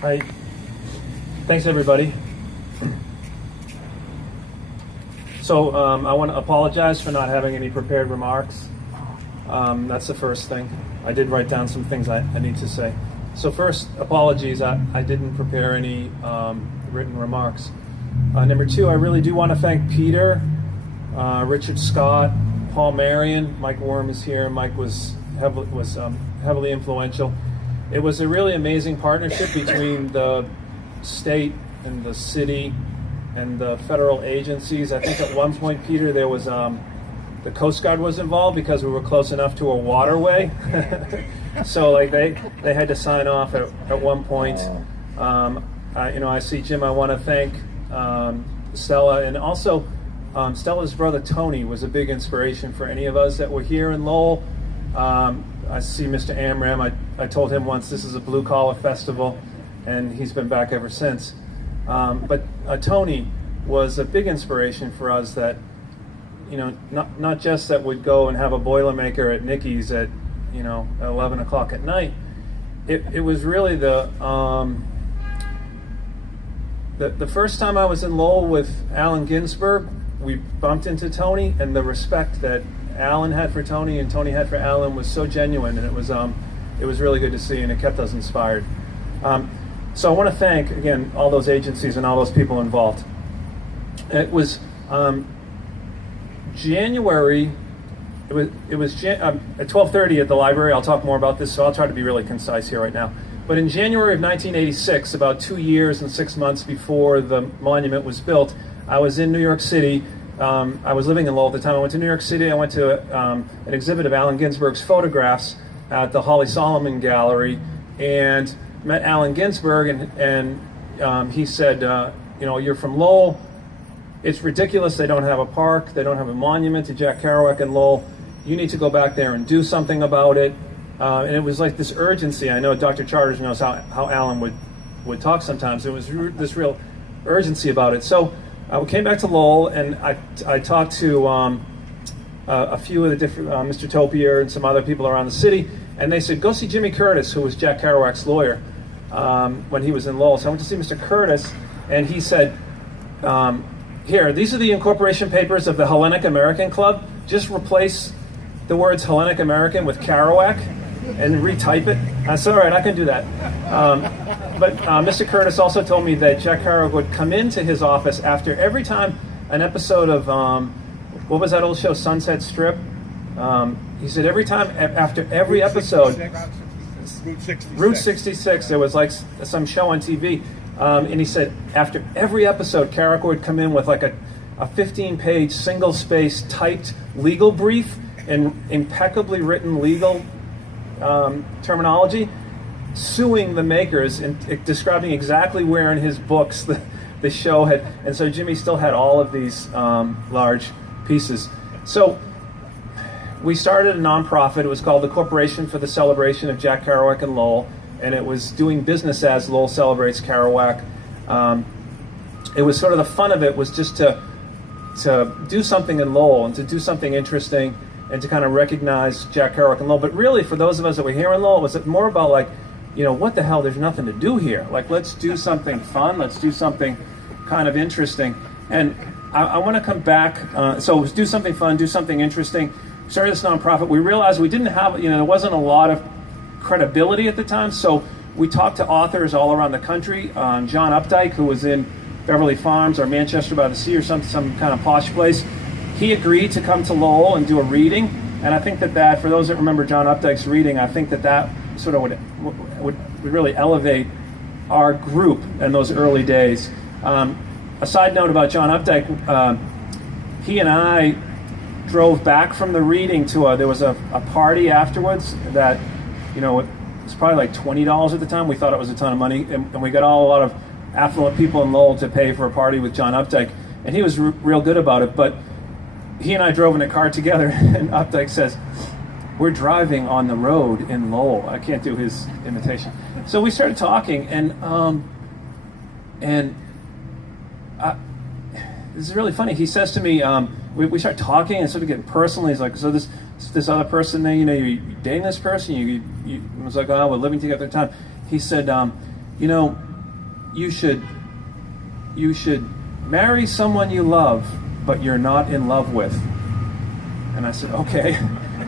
Hi. Thanks, everybody. So I want to apologize for not having any prepared remarks. That's the first thing. I did write down some things I need to say. So first, apologies. I didn't prepare any written remarks. Number two, I really do want to thank Peter, Richard Scott, Paul Marion. Mike Worm is here. Mike was heavily influential. It was a really amazing partnership between the state and the city and the federal agencies. I think at one point, Peter, there was the Coast Guard was involved because we were close enough to a waterway. So like they had to sign off at one point. I see Jim. I want to thank Stella, and also Stella's brother Tony was a big inspiration for any of us that were here in Lowell. I see Mr. Amram. I told him once this is a blue collar festival, and he's been back ever since. But Tony was a big inspiration for us. That not just that we'd go and have a Boilermaker at Nicky's at 11 o'clock at night. It was really the first time I was in Lowell with Allen Ginsberg. We bumped into Tony, and the respect that Allen had for Tony and Tony had for Allen was so genuine, and it was really good to see, and it kept us inspired. So I want to thank again all those agencies and all those people involved. It was January. It was at 12:30 at the library. I'll talk more about this, so I'll try to be really concise here right now. But in January of 1986, about 2 years and 6 months before the monument was built, I was in New York City. I was living in Lowell at the time. I went to New York City. I went to an exhibit of Allen Ginsberg's photographs at the Holly Solomon Gallery, and met Allen Ginsberg, and he said, you're from Lowell. It's ridiculous they don't have a park. They don't have a monument to Jack Kerouac in Lowell. You need to go back there and do something about it. And it was like this urgency. I know Dr. Charters knows how Allen would talk sometimes. There was this real urgency about it. So we came back to Lowell, and I talked to a few of the different, Mr. Topier and some other people around the city, and they said, go see Jimmy Curtis, who was Jack Kerouac's lawyer when he was in Lowell. So I went to see Mr. Curtis, and he said, here, these are the incorporation papers of the Hellenic American Club. Just replace the words Hellenic American with Kerouac and retype it. I said, all right, I can do that. But Mr. Curtis also told me that Jack Kerouac would come into his office after every time an episode of, what was that old show, Sunset Strip? He said after every episode, Route 66, there was like some show on TV, and he said after every episode, Kerouac would come in with like a 15-page, single-space typed legal brief and impeccably written legal terminology, suing the makers and describing exactly where in his books the show had. And so Jimmy still had all of these large pieces. So we started a nonprofit. It was called the Corporation for the Celebration of Jack Kerouac in Lowell, and it was doing business as Lowell celebrates Kerouac. It was sort of the fun of it was just to do something in Lowell and to do something interesting and to kind of recognize Jack Kerouac in Lowell. But really, for those of us that were here in Lowell, it was more about like, what the hell, there's nothing to do here. Like, let's do something fun. Let's do something kind of interesting. And I want to come back. So it was do something fun, do something interesting. Started this nonprofit. We realized we didn't have, there wasn't a lot of credibility at the time. So we talked to authors all around the country. John Updike, who was in Beverly Farms or Manchester by the Sea or some kind of posh place, he agreed to come to Lowell and do a reading. And I think that for those that remember John Updike's reading, I think that sort of would really elevate our group in those early days. A side note about John Updike, he and I drove back from the reading to there was a party afterwards that, it was probably like $20 at the time. We thought it was a ton of money, and we got a lot of affluent people in Lowell to pay for a party with John Updike, and he was real good about it. But he and I drove in a car together, and Updike says, we're driving on the road in Lowell. I can't do his imitation. So we started talking, and this is really funny. He says to me, we start talking and sort of getting personal. He's like, so this other person there, you dating this person? I was like, oh, we're living together at the time. He said, you should marry someone you love, but you're not in love with. And I said, okay.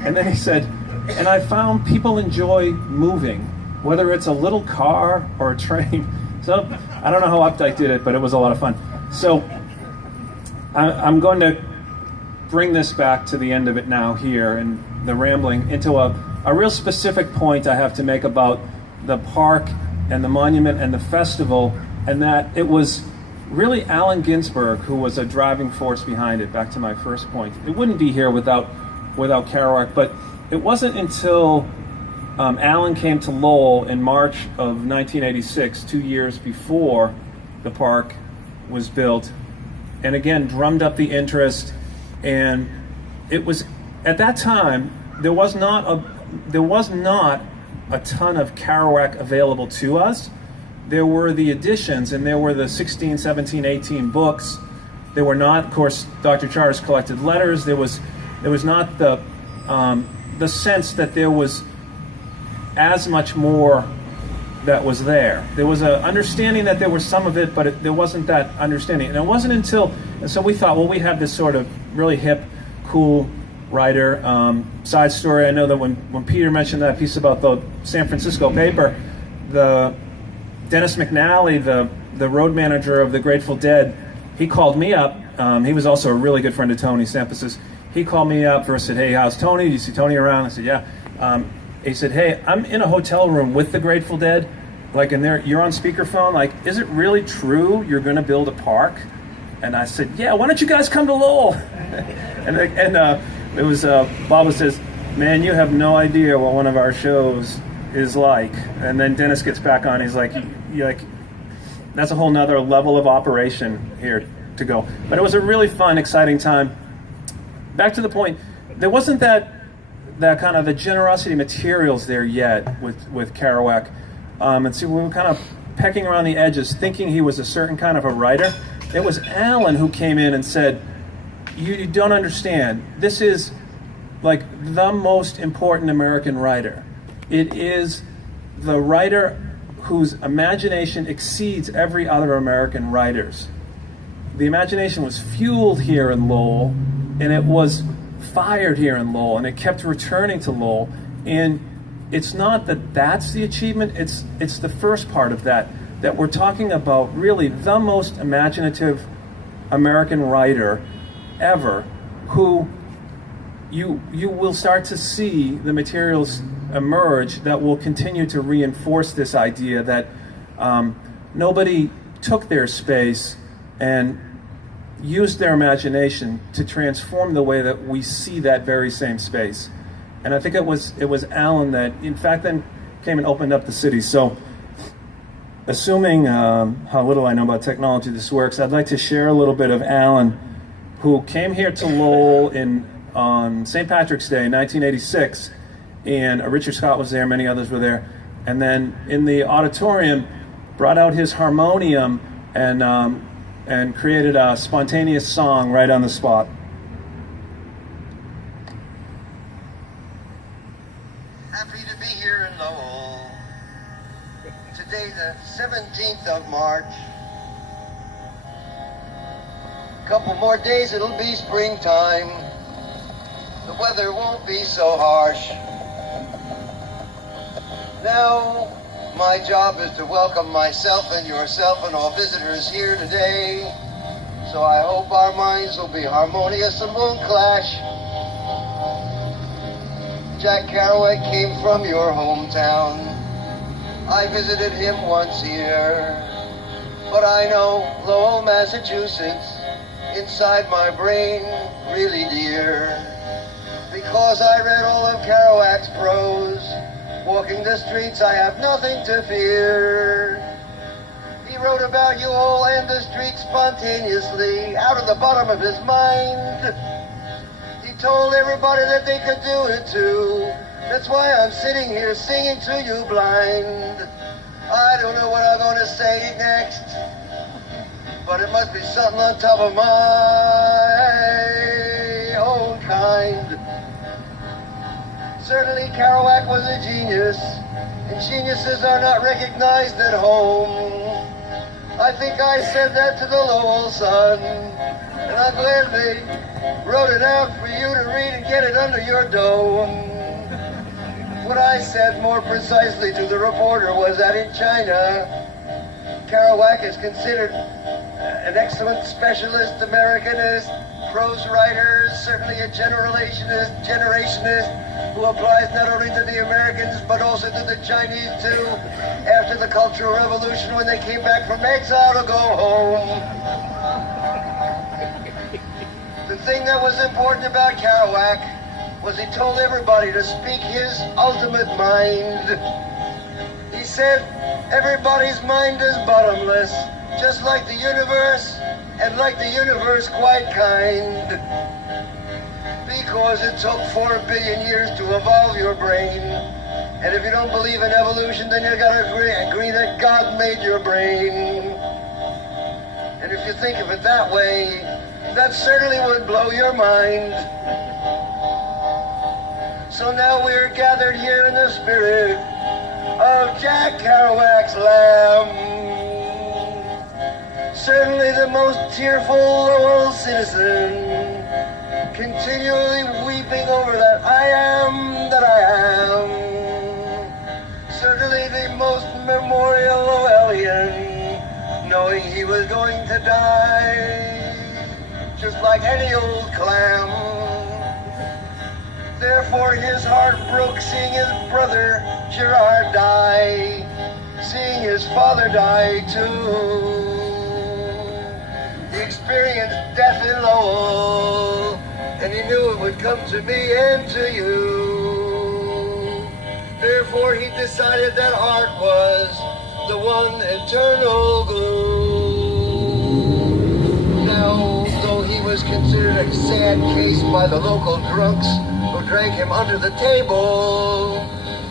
And then he said, and I found people enjoy moving, whether it's a little car or a train. So I don't know how Updike did it, but it was a lot of fun. So I'm going to bring this back to the end of it now here, and the rambling into a real specific point I have to make about the park and the monument and the festival, and that it was really Allen Ginsberg who was a driving force behind it. Back to my first point, it wouldn't be here without Kerouac. But it wasn't until Allen came to Lowell in March of 1986, 2 years before the park was built, and again drummed up the interest. And it was at that time there was not a ton of Kerouac available to us. There were the editions, and there were the 16, 17, 18 books. There were not, of course, Dr. Char's collected letters. There was not the sense that there was as much more that was there. There was an understanding that there was some of it, but there wasn't that understanding. And it wasn't until, and so we thought, well, we have this sort of really hip, cool writer. Side story, I know that when Peter mentioned that piece about the San Francisco paper, the Dennis McNally, the road manager of the Grateful Dead, he called me up. He was also a really good friend of Tony Sampas's. He called me up first, said, hey, how's Tony? Do you see Tony around? I said, yeah. He said, hey, I'm in a hotel room with the Grateful Dead, like, and you're on speakerphone. Like, is it really true you're going to build a park? And I said, yeah, why don't you guys come to Lowell? and it was, Bob says, man, you have no idea what one of our shows is like. And then Dennis gets back on, he's like, that's a whole nother level of operation here to go. But it was a really fun, exciting time. Back to the point, there wasn't that kind of the generosity materials there yet with Kerouac. And so we were kind of pecking around the edges, thinking he was a certain kind of a writer. It was Allen who came in and said, you don't understand. This is like the most important American writer. It is the writer whose imagination exceeds every other American writer's. The imagination was fueled here in Lowell, and it was fired here in Lowell, and it kept returning to Lowell. And it's not that that's the achievement, it's the first part of that we're talking about really the most imaginative American writer ever, who you will start to see the materials emerge that will continue to reinforce this idea that nobody took their space and used their imagination to transform the way that we see that very same space. And I think it was Allen that, in fact, then came and opened up the city. So, assuming how little I know about technology this works, I'd like to share a little bit of Allen, who came here to Lowell on St. Patrick's Day, 1986, and Richard Scott was there, many others were there, and then in the auditorium brought out his harmonium and created a spontaneous song right on the spot. Happy to be here in Lowell. Today, the 17th of March. Couple more days, it'll be springtime. The weather won't be so harsh. Now, my job is to welcome myself and yourself and all visitors here today. So I hope our minds will be harmonious and won't clash. Jack Kerouac came from your hometown. I visited him once a year. But I know Lowell, Massachusetts, inside my brain, really dear. Because I read all of Kerouac's prose. Walking the streets, I have nothing to fear. He wrote about you all and the streets spontaneously, out of the bottom of his mind. He told everybody that they could do it too. That's why I'm sitting here singing to you blind. I don't know what I'm going to say next, but it must be something on top of my own kind. Certainly Kerouac was a genius, and geniuses are not recognized at home. I think I said that to the Lowell Sun, and I gladly wrote it out for you to read and get it under your dome. What I said more precisely to the reporter was that in China, Kerouac is considered an excellent specialist Americanist, prose writer, certainly a generationist who applies not only to the Americans but also to the Chinese too, after the Cultural Revolution when they came back from exile to go home. The thing that was important about Kerouac was he told everybody to speak his ultimate mind. He said, everybody's mind is bottomless, just like the universe, and like the universe quite kind. Because it took 4 billion years to evolve your brain. And if you don't believe in evolution, then you gotta agree that God made your brain. And if you think of it that way, that certainly would blow your mind. So now we're gathered here in the spirit of Jack Kerouac's Lamb. Certainly the most tearful Lowell citizen, continually weeping over that I am that I am. Certainly the most memorial Lowellian, knowing he was going to die, just like any old clam. Therefore his heart broke seeing his brother Gerard die, seeing his father die too. He experienced death in Lowell, and he knew it would come to me and to you. Therefore he decided that art was the one eternal glue. Now, though he was considered a sad case by the local drunks who drank him under the table,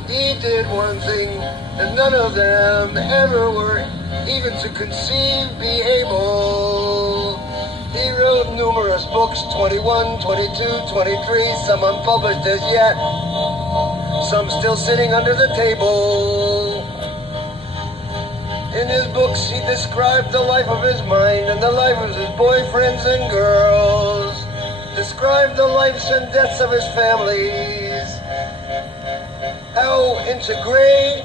he did one thing that none of them ever were even to conceive be able. He wrote numerous books, 21, 22, 23, some unpublished as yet, some still sitting under the table. In his books he described the life of his mind and the life of his boyfriends and girls, described the lives and deaths of his families, how into gray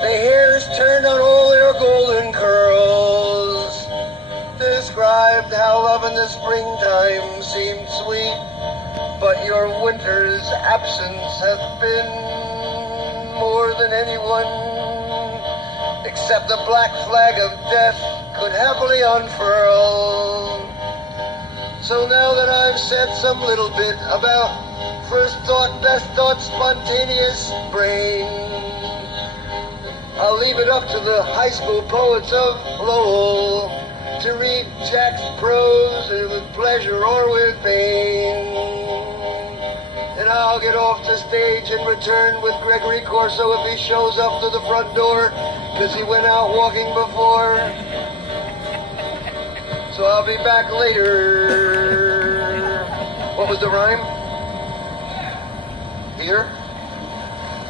the hairs turned on all their golden curls, described how love in the springtime seemed sweet, but your winter's absence hath been more than anyone except the black flag of death could happily unfurl. So now that I've said some little bit about first thought, best thought, spontaneous brain, I'll leave it up to the high school poets of Lowell to read Jack's prose with pleasure or with pain. And I'll get off the stage and return with Gregory Corso if he shows up to the front door, because he went out walking before. So I'll be back later. What was the rhyme? Here?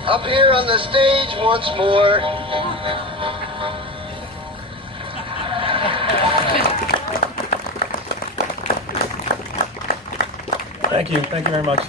Up here on the stage once more. Thank you very much.